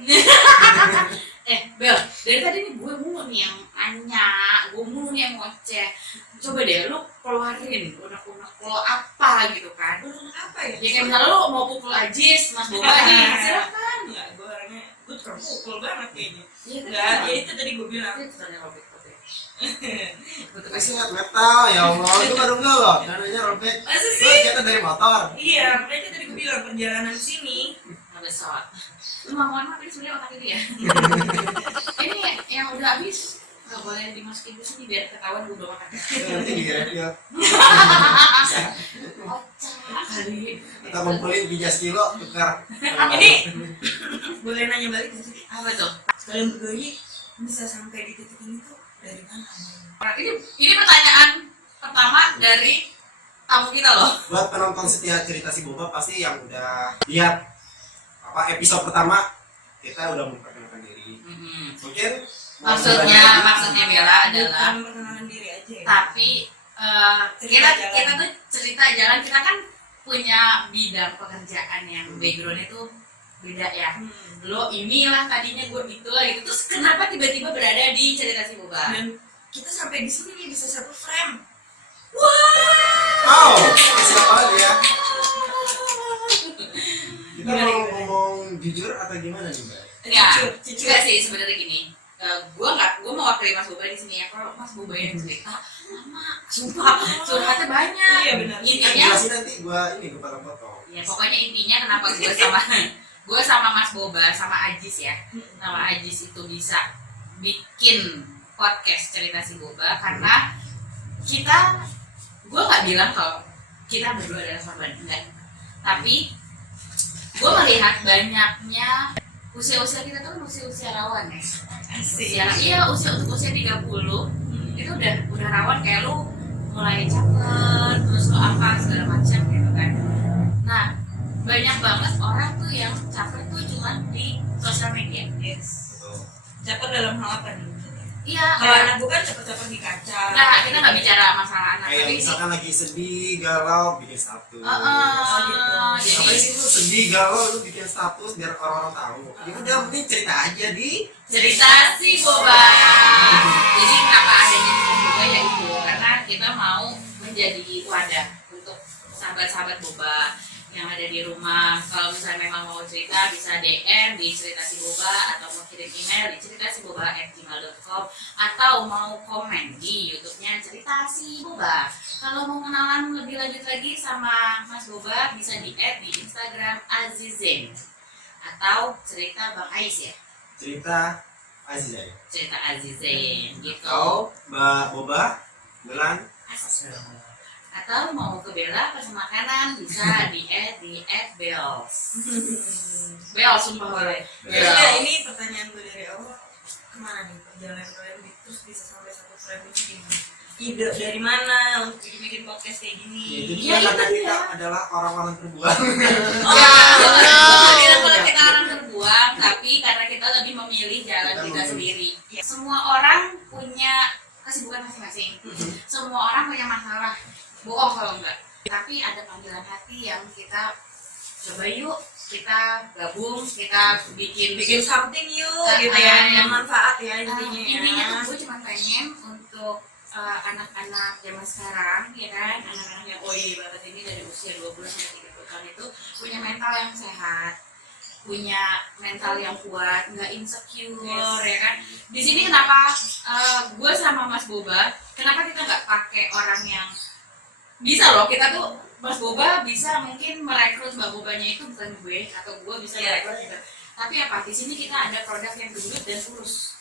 Bel, dari tadi nih gue mulu nih yang nanya, gue mulu nih yang ngoceh. Coba deh, lu keluarin unek-unek lo apa gitu kan? Apa ya? Ya kayak misalnya lu mau pukul Ajis, Mas Boba nih, silakan. Enggak, gue orangnya gue tukang pukul banget kayaknya. Iya kan? Enggak, ya itu tadi gue bilang. Itu tanya robek-robek. Kasih lihat metal ya Allah, itu baru enggak loh. Dananya robek. Masa Lu sih? jatuh dari motor. Iya, makanya tadi gue bilang perjalanan sini. Nggak besok. Lu mau mohon maaf ini sebenarnya otak ini ya. Ini yang udah habis nggak boleh dimasukin ke sini biar ketahuan gue belum makan. Nanti di review. Kocak kali. Kita kumpulin 13 kilo tukar. Ini boleh nanya balik gak sih? Apa tuh? Kalian berdua ini bisa sampai di titik ini tuh dari mana? Nah, ini pertanyaan pertama dari tamu kita loh. Buat penonton setia cerita si Boba pasti yang udah lihat apa episode pertama, kita udah memperkenalkan diri. Mungkin Maksudnya Bella adalah Bukan perkenalan diri aja ya? tapi kita tuh cerita jalan, kita kan punya bidang pekerjaan yang backgroundnya tuh beda ya. Lo inilah tadinya gue gitu lah gitu, terus kenapa tiba-tiba berada di cerita si Boba? Dan kita sampai di sini nih bisa satu frame. oh, siapa lagi ya? Kita Gimana, mau gimana? ngomong jujur atau gimana nih, Mbak? Enggak sih sebenarnya gini. Gue mewakili Mas Boba di sini ya. Kalau Mas Boba yang cerita, lama, sumpah, curhatnya banyak. Iya benar. Yang Intinya, jelasin nanti gue potong-potong. ya pokoknya intinya kenapa gue sama gue sama Mas Boba sama Ajis ya, sama Ajis itu bisa bikin podcast cerita si Boba karena gue nggak bilang kalau kita berdua adalah korban, enggak, tapi gue melihat banyaknya usia-usia kita tuh usia rawan ya. Usia untuk usia 30 itu udah rawan, kayak lu mulai caper, terus lu apa segala macam gitu kan. Nah, banyak banget orang tuh yang caper tuh cuma di sosial media. Yes. Caper dalam hal apa nih? Iya, Kalau anak gue kan caper-caper di kaca. Nah, kita nggak bicara masalah anak, Kayak tapi misalkan lagi sedih, galau, bikin status. jadi Apa sih lu sedih, galau, lu bikin status biar orang-orang tahu. Ya udah, mending cerita aja di cerita si Boba. Jadi kenapa adanya cerita Boba ya itu karena kita mau menjadi wadah untuk sahabat-sahabat Boba yang ada di rumah. Kalau misalnya memang mau cerita bisa DM di cerita si Boba atau mau kirim email di ceritasiboba@gmail.com atau mau komen di YouTube-nya cerita si Boba. Kalau mau kenalan lebih lanjut lagi sama Mas Boba bisa di-add di Instagram Azizen atau cerita Bang Ais ya. cerita Azizai. Cerita Azizen gitu. Atau Mbak Boba bilang Atau mau ke Bella pesan makanan bisa di-add di @bells. Bells sumpah boleh. Ya, ini pertanyaan gue dari awal, kemana nih perjalanan kalian terus bisa sampai 1 frame ini? Ide dari mana untuk bikin podcast kayak ya, gini? jadi Iya, karena itu kita dia. adalah orang-orang terbuang. Kalau kita orang terbuang, tapi karena kita lebih memilih jalan kita sendiri. Semua orang punya kesibukan masing-masing. Semua orang punya masalah. Bohong kalau enggak. Tapi ada panggilan hati yang kita coba yuk, kita gabung, kita bikin something yuk, gitu ya, yang manfaat ya intinya. Intinya tuh gue cuma pengen untuk anak-anak zaman sekarang, ya kan, anak-anak yang banget ini dari usia 20 sampai 30 tahun itu punya mental yang sehat, punya mental yang kuat, nggak insecure, ya kan. Di sini kenapa gue sama Mas Boba, kenapa kita nggak pakai orang yang bisa loh, kita tuh Mas Boba bisa mungkin merekrut Mbak Bobanya itu bukan gue, atau gue bisa merekrut gitu. Tapi apa, di sini kita ada produk yang gendut dan kurus.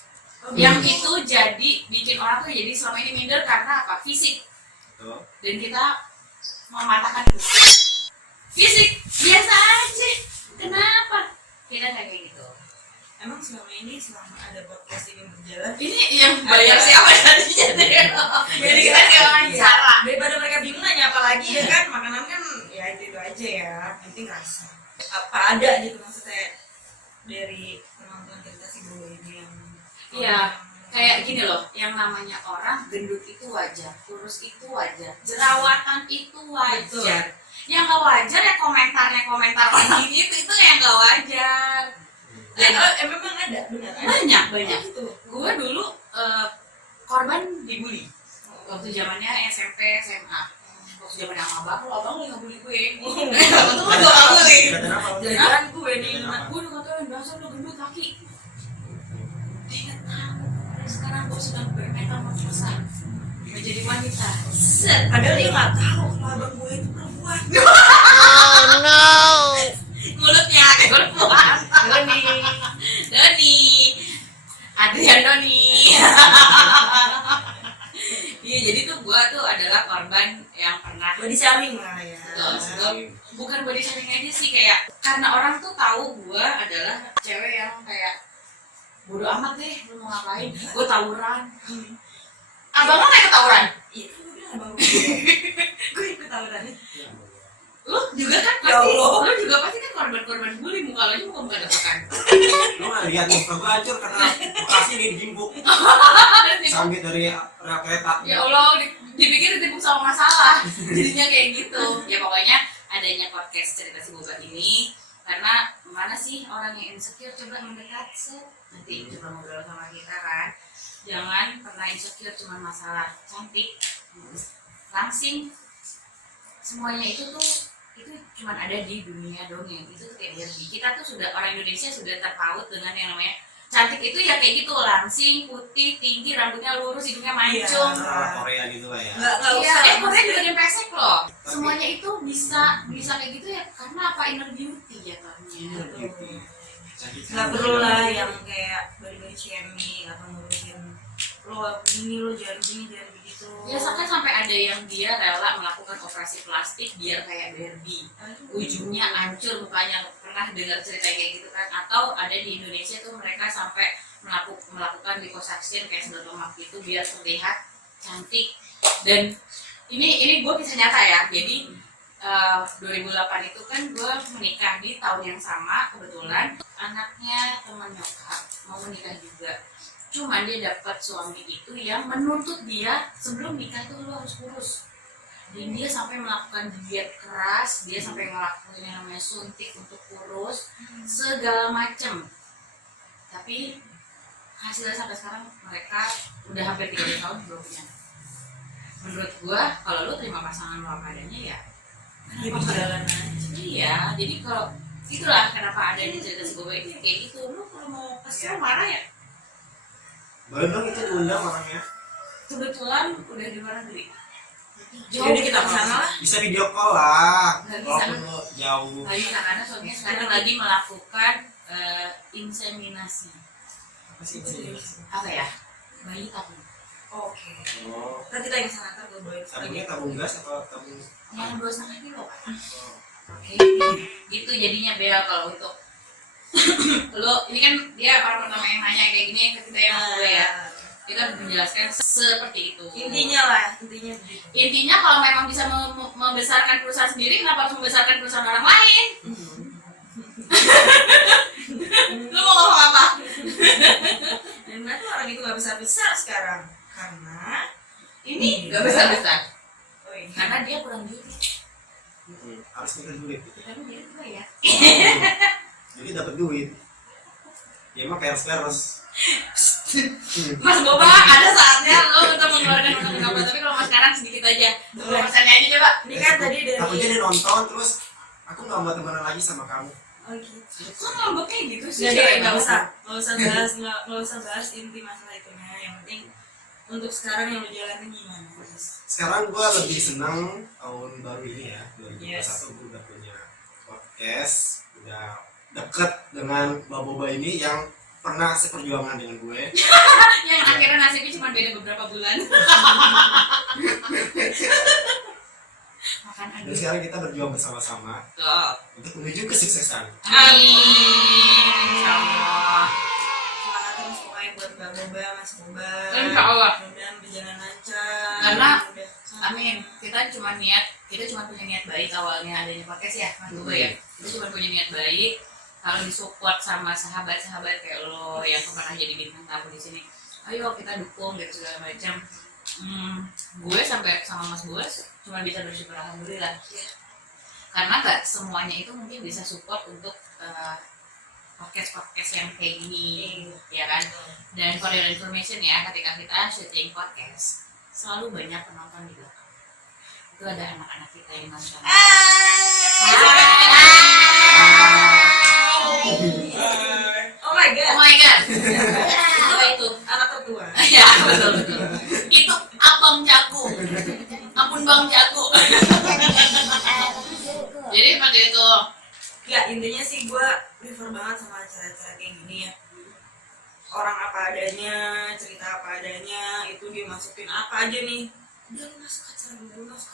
Yang itu jadi bikin orang tuh jadi selama ini minder karena apa? Fisik. Dan kita mematahkan itu. Fisik biasa aja. Kenapa? Kita kayak gitu. Emang selama ada podcast ini berjalan, Ini yang bayar siapa tadinya deh? Jadi kita kayak wawancara. daripada mereka bingung nanya apa lagi ya kan, makanan kan ya itu aja ya, penting rasa. Apa ada gitu maksudnya dari penonton cerita si Boba ini yang Iya, kayak gini loh, yang namanya orang gendut itu wajar, kurus itu wajar, jerawatan itu wajar. Yang gak wajar ya komentar orang itu yang gak wajar. Dan memang ada, benar. banyak. Gitu. Gue dulu korban dibully waktu zamannya SMP SMA. Waktu zaman abang lu ngebully gue. Untung lu gak bully. Jangan gue nih, Gue udah katain dasar lu gendut laki. Dia tahu sekarang gue sedang bermetamorfosa menjadi wanita. Padahal dia nggak tahu kalau abang gue itu perempuan. Mulutnya kayak perempuan. Doni Adrian Doni. Iya, jadi tuh gue tuh adalah korban yang pernah Body shaming lah ya. bukan body shaming aja sih, kayak karena orang tuh tahu gue adalah cewek yang kayak bodo amat deh lu mau ngapain, gue tawuran. Abang lo kayak tawuran? Iya, kan gue bilang abang gue ikut tawuran. Lu juga kan Ya pasti, Allah. lu juga pasti kan korban bully, muka lo aja muka deg-degan. Lu nggak lihat muka gue hancur karena bekasnya ini digimbuk sambil dari rel kereta. Ya Allah, dipikir ditipu sama masalah, jadinya kayak gitu. Ya pokoknya adanya podcast cerita si Boba ini karena mana sih orang yang insecure, coba mendekat nanti coba ngobrol sama kita kan. Jangan pernah insecure cuma masalah cantik, langsing, semuanya itu cuma ada di dunia dongeng. Itu tuh kayak energi. Kita tuh sudah, orang Indonesia sudah terpaut dengan yang namanya cantik itu ya kayak gitu, langsing, putih, tinggi, rambutnya lurus, hidungnya mancung. Ala Korea gitu lah ya. Nggak Iya, usah. Korea juga ada yang pesek loh. Semuanya itu bisa kayak gitu ya karena apa, inner beauty ya katanya. Nggak perlu lah yang kayak body shaming atau ngurusin lo begini, lo jangan gini, jangan begitu. Ya kan sampai ada yang dia rela melakukan operasi plastik biar kayak Barbie. Ujungnya hancur mukanya. Pernah dengar cerita kayak gitu kan? Atau ada di Indonesia tuh mereka sampai melakukan liposuction kayak sedot lemak gitu biar terlihat cantik. Dan ini gue kisah nyata ya. Jadi 2008 itu kan gue menikah di tahun yang sama, kebetulan anaknya teman nyokap mau menikah juga. Cuman dia dapat suami itu yang menuntut dia sebelum nikah itu lo harus kurus. Dan dia sampai melakukan diet keras, dia sampai ngelakuin yang namanya suntik untuk kurus, segala macem. Tapi hasilnya sampai sekarang mereka udah hampir 3 tahun belum punya. Menurut gua kalau lu terima pasangan lu apa adanya ya Hidup jalan aja. iya, jadi kalau itulah kenapa ada di cerita si Boba ini kayak gitu. Lu kalau mau kesel marah ya. Boleh dong itu diundang orangnya. Kebetulan udah di luar negeri. Jadi kita kesana lah. Bisa video call lah. Nggak bisa. Walaupun lo jauh. Nggak bisa karena suaminya sekarang lagi melakukan inseminasi. Apa sih itu? Apa ya? Bayi tabung. Oke. Oh, Ntar kita yang sana, ntar gue bawain tabungnya tabung gas atau tabung? Yang 2,5 kilo kan? Oh. Oke. Gitu jadinya Bel kalau untuk lo ini kan dia orang pertama yang nanya kayak gini ke kita yang gue ya. Kita menjelaskan seperti itu. intinya begitu. Intinya kalau memang bisa membesarkan perusahaan sendiri, kenapa harus membesarkan perusahaan orang lain? Lu mau ngomong apa? Dan kenapa orang itu gak besar sekarang? Karena Ini gak besar-besar. oh iya. Karena dia kurang duit. Harus mikir duit gitu. Tapi dia juga ya. Jadi dapat duit. Ya emang peres. Mas Boba, ada saatnya lo untuk mengeluarkan ungkapan, tapi kalau mas sekarang sedikit aja. 10% aja coba. Ini kan tadi dari Takutnya dia nonton terus aku nggak mau temenan lagi sama kamu. oh gitu. Kok ngambek kayak gitu sih? Jadi nggak usah bahas inti masalah itunya. Yang penting untuk sekarang yang lo jalanin gimana? Sekarang gue lebih senang tahun baru ini ya 2021 Yes. gue udah punya podcast, udah deket dengan Mbak Boba ini yang pernah seperjuangan dengan gue. Yang akhirnya nasibnya cuma beda beberapa bulan. Makan Dan sekarang kita berjuang bersama-sama Tuh. untuk menuju kesuksesan. Amin. Insyaallah. Semangat terus pokoknya buat Mbak Boba, Mas Boba. Insyaallah. Mudah-mudahan berjalan lancar. Karena, Udah. Amin. Kita cuma punya niat baik awalnya adanya podcast ya, Mas Boba ya. Kita cuma punya niat baik. Kalau disupport sama sahabat-sahabat kayak lo yang pernah jadi bintang tamu di sini, ayo kita dukung gitu segala macam. Gue sampai sama Mas Bos cuma bisa bersyukur alhamdulillah. Karena nggak semuanya itu mungkin bisa support untuk podcast yang kayak gini, ya kan? Dan for your information ya, ketika kita syuting podcast, selalu banyak penonton di belakang. Itu ada anak-anak kita yang nonton. Oh my god. Oh my god. Apa itu? Anak tertua. Ya betul. Itu abang jago. Ampun bang jago. Jadi seperti itu. Ya intinya sih gue prefer banget sama acara-acara kayak gini ya. Orang apa adanya, cerita apa adanya, itu dia masukin apa aja nih. Udah lu masuk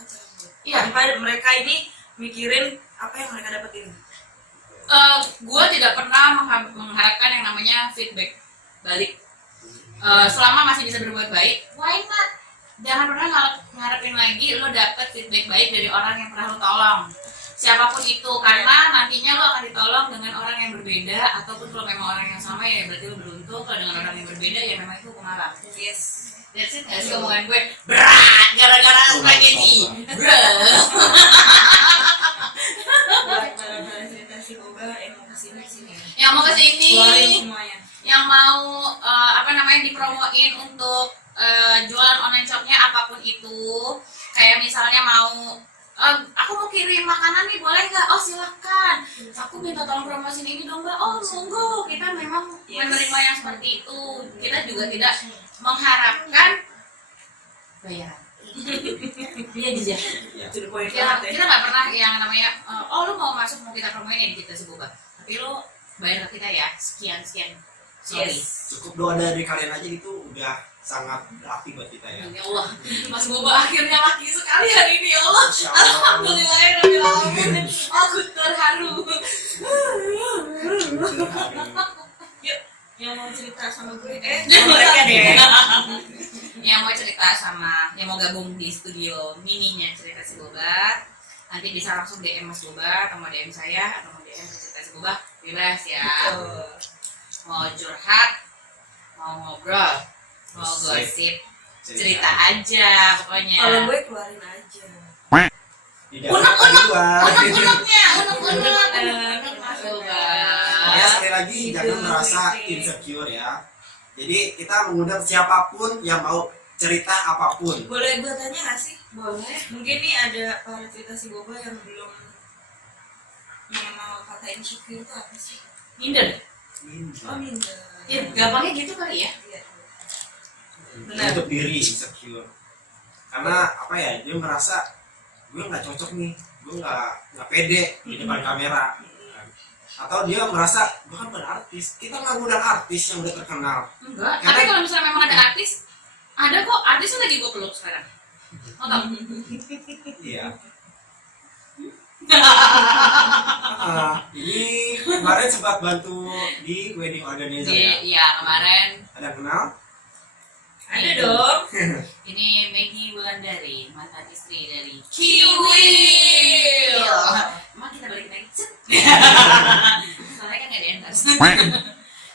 acara gue. Iya. Tanpa mereka ini mikirin apa yang mereka dapetin. Gue tidak pernah mengharapkan yang namanya feedback balik. Selama masih bisa berbuat baik, why not? Jangan pernah ngarepin lagi lo dapet feedback baik dari orang yang pernah lo tolong. Siapapun itu, karena nantinya lo akan ditolong dengan orang yang berbeda, ataupun kalau memang orang yang sama ya berarti lo beruntung. Kalau dengan orang yang berbeda ya memang itu hukum alam. Yes. That's it, guys. Omongan gue berat gara-gara spaghetti. Berat. Buat cerita si Boba yang mau kesini ya. Yang mau kesini, Keluarin semuanya. yang mau dipromoin untuk jualan online shopnya apapun itu, kayak misalnya mau Aku mau kirim makanan nih, boleh nggak? Oh silakan. Aku minta tolong promosiin ini dong mbak. Oh monggo. Kita memang menerima yang seperti itu. Kita juga tidak mengharapkan bayaran. Iya Jija. Itu poin Ya, banget ya. kita nggak pernah yang namanya oh lu mau masuk mau kita promoin ya di kita si Boba. Tapi lu bayar ke kita ya sekian. Sorry. Yes. Cukup doa dari kalian aja itu udah sangat berarti buat kita ya. Ya Allah, Mas Boba akhirnya laki sekali hari ini ya Allah. Masya Allah. Alhamdulillahirobbilalamin. Aku terharu. Yuk, yang mau cerita sama gue mereka deh. Yang mau cerita sama, yang mau gabung di studio mininya cerita si Boba, nanti bisa langsung DM Mas Boba atau mau DM saya atau mau DM cerita si Boba, bebas ya. Mau curhat, mau ngobrol, mau gosip, cerita aja pokoknya. Kalau gue keluarin aja. Tidak Unek-uneknya, unek-unek Mas Boba. Ya sekali lagi jangan merasa insecure ya. Jadi kita mengundang siapapun yang mau cerita apapun. Boleh gue tanya nggak sih? Boleh. Mungkin nih ada para cerita si Boba yang belum mengenal kata insecure itu apa sih? Minder. Oh minder. Ya gampangnya gitu kali ya. Iya. Benar. Untuk diri insecure. Karena apa ya, dia merasa gue nggak cocok nih, gue nggak pede di depan kamera. Atau dia merasa gue kan bukan artis, kita nggak ngundang artis yang udah terkenal. Enggak, tapi kalau misalnya memang ada artis, ada kok artisnya lagi gue peluk sekarang. Mau tau? Iya. Ini kemarin sempat bantu di wedding organizer ya. Iya kemarin. Ada yang kenal? Ada dong. Ini Maggie Wulandari, mantan istri dari Kiwil. Emang kita balik lagi? Cet. Soalnya kan nggak ada endorse.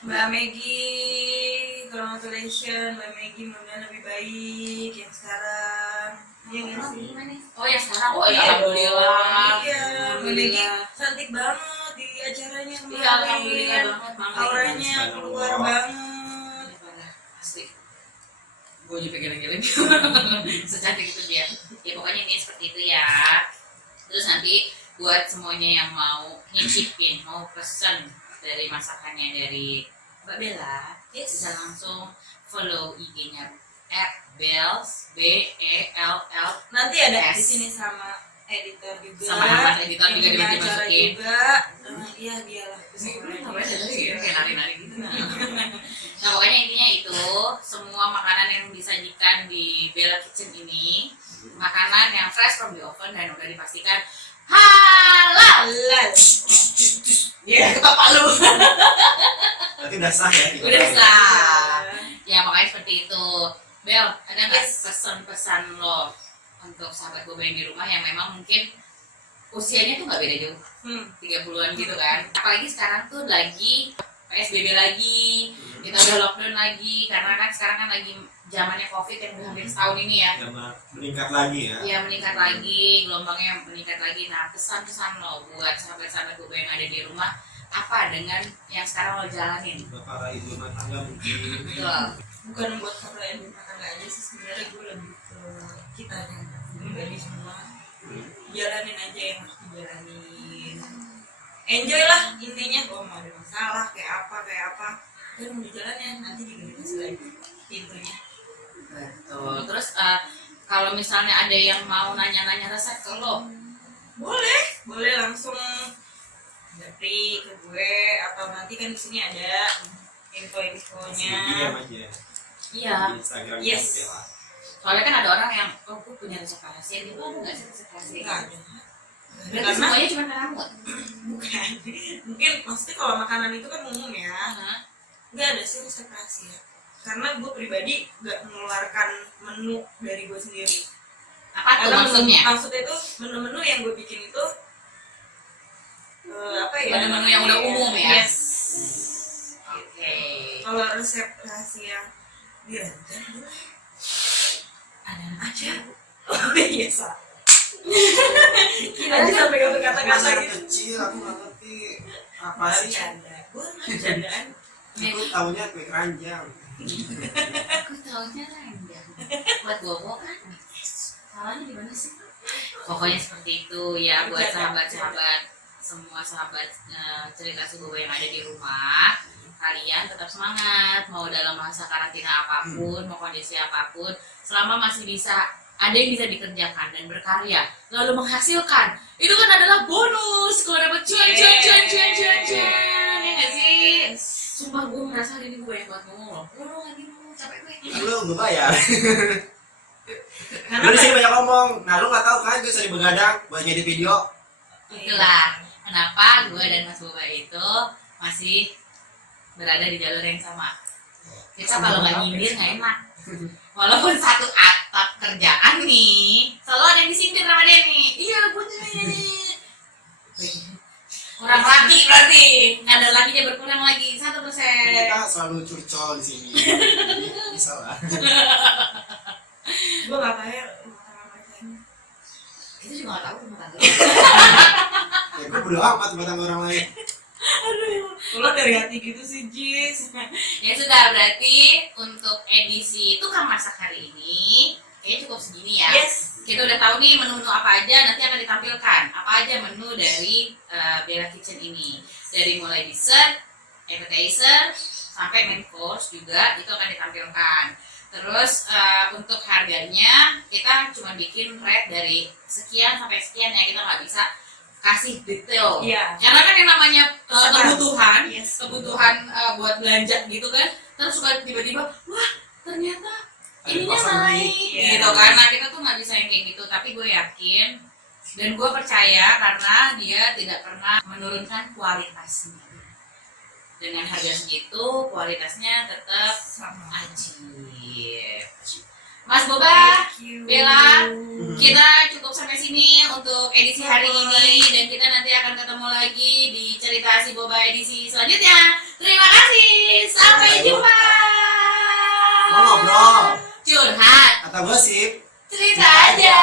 Mbak Maggie, congratulations Mbak Maggie, mudah-mudahan lebih baik yang sekarang. Iya nggak sih? Oh ya sekarang, oh ya Iya alhamdulillah. Iya, Mbak Maggie cantik banget di acaranya Iya kemarin. alhamdulillah banget, Mama. Auranya keluar banget. Asli. Gue juga geleng-geleng. Secantik itu dia. Ya pokoknya ini seperti itu ya. Terus nanti buat semuanya yang mau nyicipin, mau pesen dari masakannya dari Mbak Bella, bisa langsung follow IG-nya @bells BELL. Nanti ada di S. sini sama editor juga. Sama nama editor juga yang punya dimasukin. acara juga. Iya dialah. Namanya ada sih, kayak nari-nari gitu. Nah pokoknya intinya itu semua makanan yang disajikan di Bella Kitchen ini makanan yang fresh from the oven dan udah dipastikan halal. Ya ketok palu. Berarti udah sah ya? Udah sah. Ya makanya seperti itu. Bel, ada nggak pesan-pesan lo untuk sahabat gue yang di rumah yang memang mungkin usianya tuh nggak beda jauh, 30-an gitu kan? Apalagi sekarang tuh lagi PSBB lagi, kita udah lockdown lagi, karena kan sekarang kan lagi zamannya COVID yang udah hampir setahun ini ya. Meningkat lagi ya? Iya meningkat lagi, gelombangnya meningkat lagi. Nah pesan-pesan lo buat sahabat-sahabat gue yang ada di rumah apa dengan yang sekarang lo jalanin? Buat para ibu rumah tangga mungkin. Betul. Bukan buat kalian rumah tangga aja sih, sebenarnya gue lebih ke kita pribadi semua. Jalanin aja yang harus dijalanin, enjoy lah intinya. Oh mau ada masalah kayak apa dan mau dijalanin nanti juga dikasih lagi pintunya. Betul. Terus kalau misalnya ada yang mau nanya-nanya resep ke lo, boleh langsung japri ke gue atau nanti kan di sini ada info-infonya. DM aja iya. di Instagram Yes. Bella. Soalnya kan ada orang yang, oh gue punya resep rahasia, itu ada nggak sih resep rahasia? Enggak ada. Berarti Karena semuanya cuma rambut. bukan, mungkin maksudnya kalau makanan itu kan umum ya. Hah? Nggak ada sih resep rahasia karena gue pribadi nggak mengeluarkan menu dari gue sendiri. Apa tuh Karena maksudnya? maksudnya itu menu-menu yang gue bikin itu apa ya, Menu-menu yang udah umum ya? Yes. Oke. Kalau resep rahasia dirancang boleh ada aja. Oh iya sa kita aja sampai kata-kata Masa gitu. kecil aku nggak ngerti apa sih. Canda gue candaan. Aku tahunya kue keranjang. Aku taunya rendang. Buat bobo kan? Salahnya di mana sih? Pokoknya seperti itu ya buat sahabat-sahabat, semua sahabat cerita si Boba yang ada di rumah. Kalian tetap semangat, mau dalam masa karantina apapun, mau kondisi apapun, selama masih bisa ada yang bisa dikerjakan dan berkarya lalu menghasilkan, itu kan adalah bonus kalau dapat cuan ya nggak sih? Sumpah gue merasa hari ini gue banyak banget ngomong loh. Lagi ngomong capek gue. Lu nggak bayar. Karena Lu di sini banyak ngomong. Nah lu nggak tahu kan gue sering begadang buat jadi video. Itulah kenapa gue dan Mas Boba itu masih berada di jalur yang sama. Kita kalau nggak nyindir nggak enak. Walaupun satu atap kerjaan nih, selalu ada yang disindir sama dia nih. Iya punya nih. Kurang lagi berarti, ada lagi dia berkurang lagi 1%. Kita selalu curcol di sini. Jadi bisa lah. gue gak bayar makanya. Itu juga nggak tahu rumah tangga. Ya gue bodo amat buat orang lain. Aduh, lo dari hati gitu sih Jis. Ya sudah, berarti untuk edisi tukang masak hari ini kayaknya cukup segini ya. Yes. Kita udah tahu nih menu-menu apa aja nanti akan ditampilkan. Apa aja menu dari Bella Kitchen ini. Dari mulai dessert, appetizer, sampai main course juga itu akan ditampilkan. Terus untuk harganya kita cuma bikin rate dari sekian sampai sekian ya, kita nggak bisa kasih detail. Iya. Karena kan yang namanya kebutuhan, Yes. kebutuhan buat belanja gitu kan, terus suka tiba-tiba, wah ternyata Ada ininya pasar naik, naik. Iya. gitu kan. Nah kita tuh nggak bisa yang kayak gitu, tapi gue yakin dan gue percaya karena dia tidak pernah menurunkan kualitasnya. Dengan harga segitu, kualitasnya tetap Sama. ajib. Mas Boba, Thank you. Bella, kita cukup sampai sini untuk edisi hari ini dan kita nanti akan ketemu lagi di cerita si Boba edisi selanjutnya. Terima kasih, sampai jumpa. Mau ngobrol, Curhat, kata gosip. cerita aja.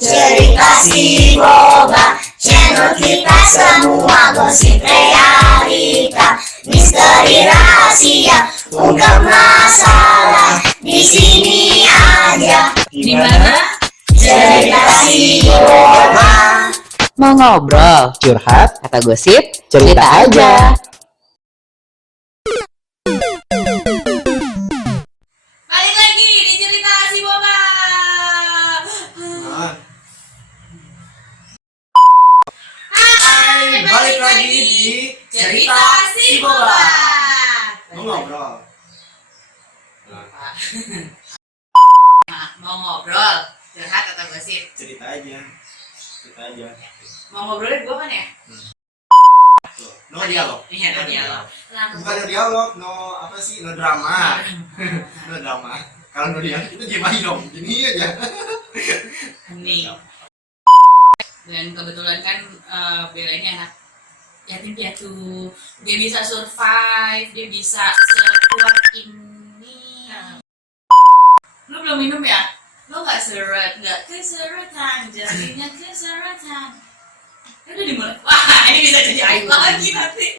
Cerita si Boba, channel kita semua gosip realita, misteri rahasia, ungkap masalah di sini aja. Di mana? Cerita si Boba. Mau ngobrol, Curhat, kata gosip, cerita aja. Balik lagi di cerita si Boba. Nah, Hai, balik lagi di cerita si Boba. mau ngobrol. Nah, mau ngobrol, curhat atau gosip? Cerita aja. Cerita aja. Mau ngobrolin gue kan ya? Tuh, no dialog. Iya, no dialog. Kenapa? Bukan no dialog, no apa sih, no drama. No drama. Kalau no dialog itu gimana dong? Gini aja. Nih. Dan kebetulan kan Bella ini anak yatim piatu. Dia bisa survive, dia bisa sekuat ini. Lu belum minum ya? Lu nggak seret, nggak keseretan, jadinya keseretan. Udah dimulai. Wah, ini bisa jadi aib lagi nanti.